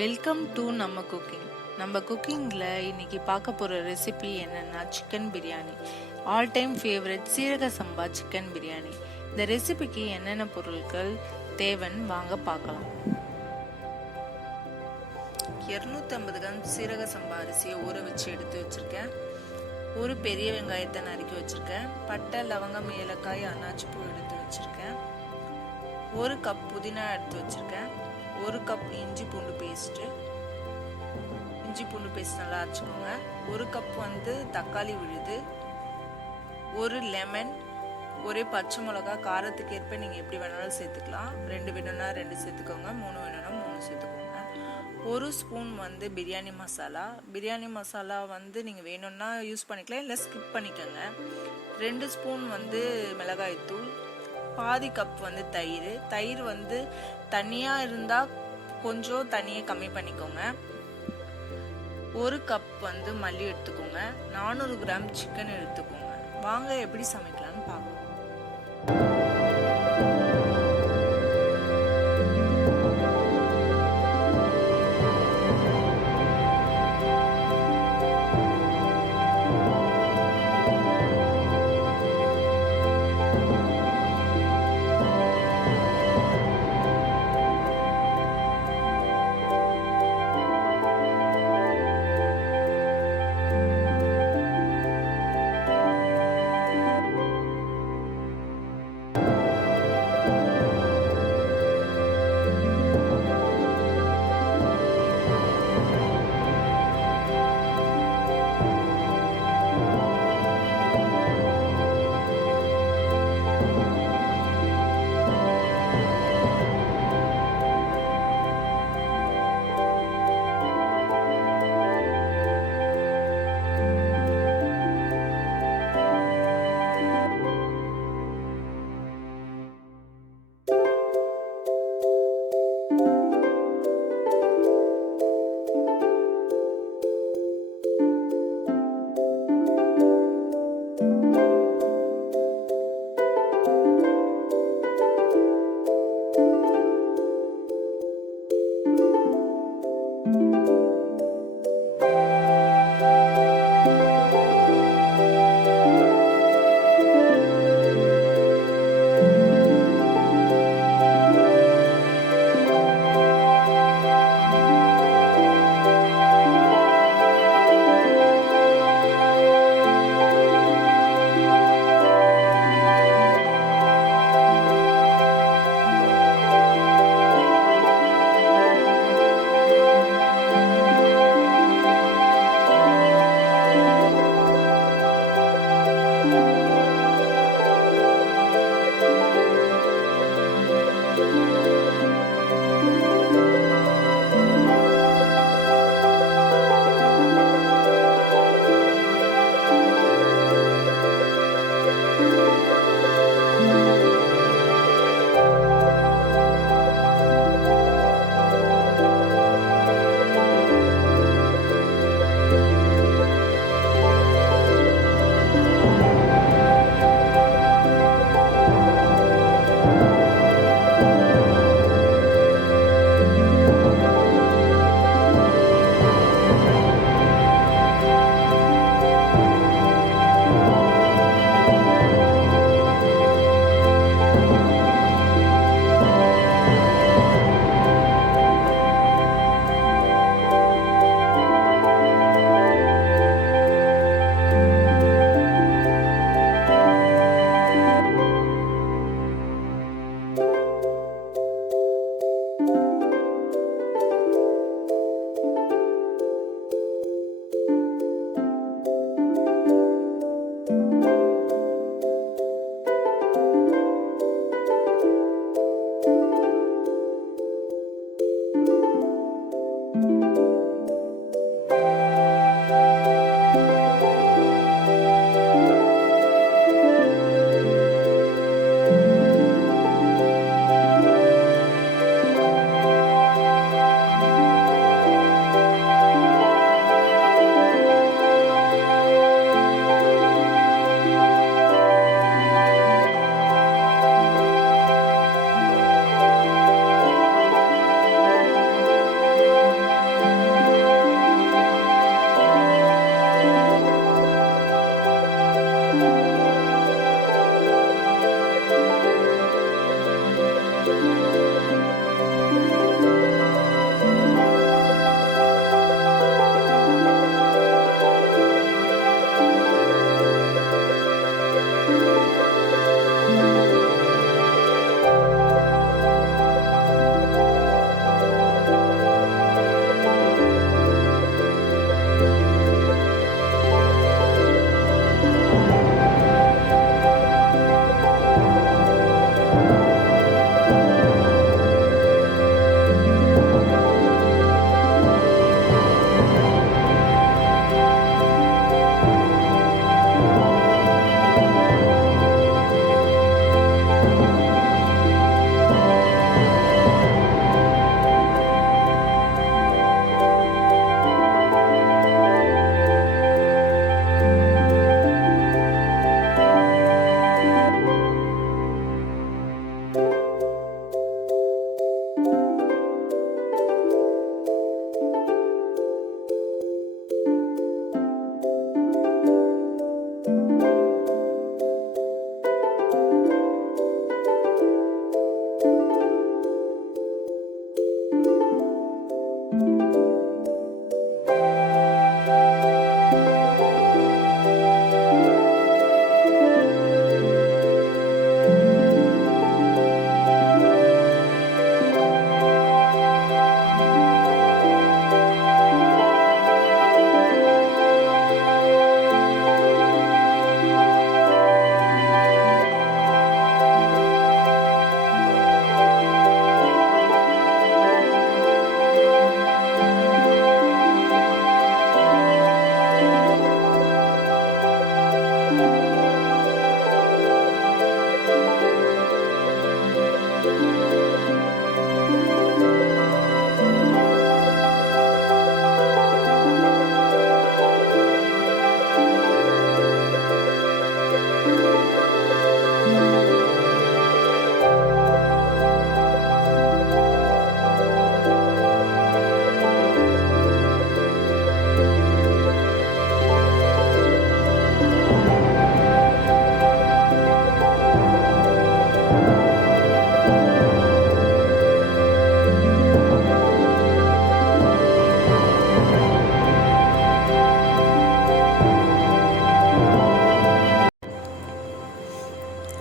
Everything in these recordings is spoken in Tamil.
வெல்கம் டு நம்ம குக்கிங். நம்ம குக்கிங்கில் இன்னைக்கு பார்க்க போகிற ரெசிபி என்னென்னா chicken biryani. All time favourite சீரக சம்பா சிக்கன் பிரியாணி. இந்த ரெசிபிக்கு என்னென்ன பொருட்கள் தேவைன்னு வாங்க பார்க்கலாம். 250 கிராம் சீரக சம்பா அரிசியை ஊற வச்சு எடுத்து வச்சுருக்கேன். ஒரு பெரிய வெங்காயத்தை நறுக்கி வச்சுருக்கேன். பட்டை, லவங்கம், ஏலக்காய், அன்னாச்சி பூ எடுத்து வச்சுருக்கேன். 1 கப் புதினா எடுத்து வச்சுருக்கேன். 1 கப் இஞ்சி பூண்டு பேஸ்ட்டு நல்லா அரைச்சிக்கோங்க. 1 கப் தக்காளி விழுது, 1 லெமன், ஒரே பச்சை மிளகா, காரத்துக்கு ஏற்ப நீங்கள் எப்படி வேணாலும் சேர்த்துக்கலாம். 2 வேணும்னா 2 சேர்த்துக்கோங்க, 3 வேணும்னா 3 சேர்த்துக்கோங்க. 1 ஸ்பூன் பிரியாணி மசாலா நீங்கள் வேணும்னா யூஸ் பண்ணிக்கலாம், இல்லை ஸ்கிப் பண்ணிக்கோங்க. 2 ஸ்பூன் மிளகாய்த்தூள், பாதி கப் தயிர் தண்ணியாக இருந்தால் கொஞ்சம் தண்ணியை கம்மி பண்ணிக்கோங்க. 1 கப் மல்லி எடுத்துக்கோங்க. 400 கிராம் சிக்கன் எடுத்துக்கோங்க. வாங்க எப்படி சமைக்கலாம்னு பார்க்கலாம்.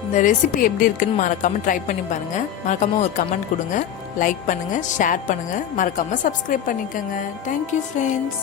இந்த ரெசிபி எப்படி இருக்குன்னு மறக்காமல் ட்ரை பண்ணி பாருங்கள். மறக்காமல் ஒரு கமெண்ட் கொடுங்க, லைக் பண்ணுங்கள், ஷேர் பண்ணுங்கள், மறக்காமல் சப்ஸ்கிரைப் பண்ணிக்கோங்க. Thank you friends.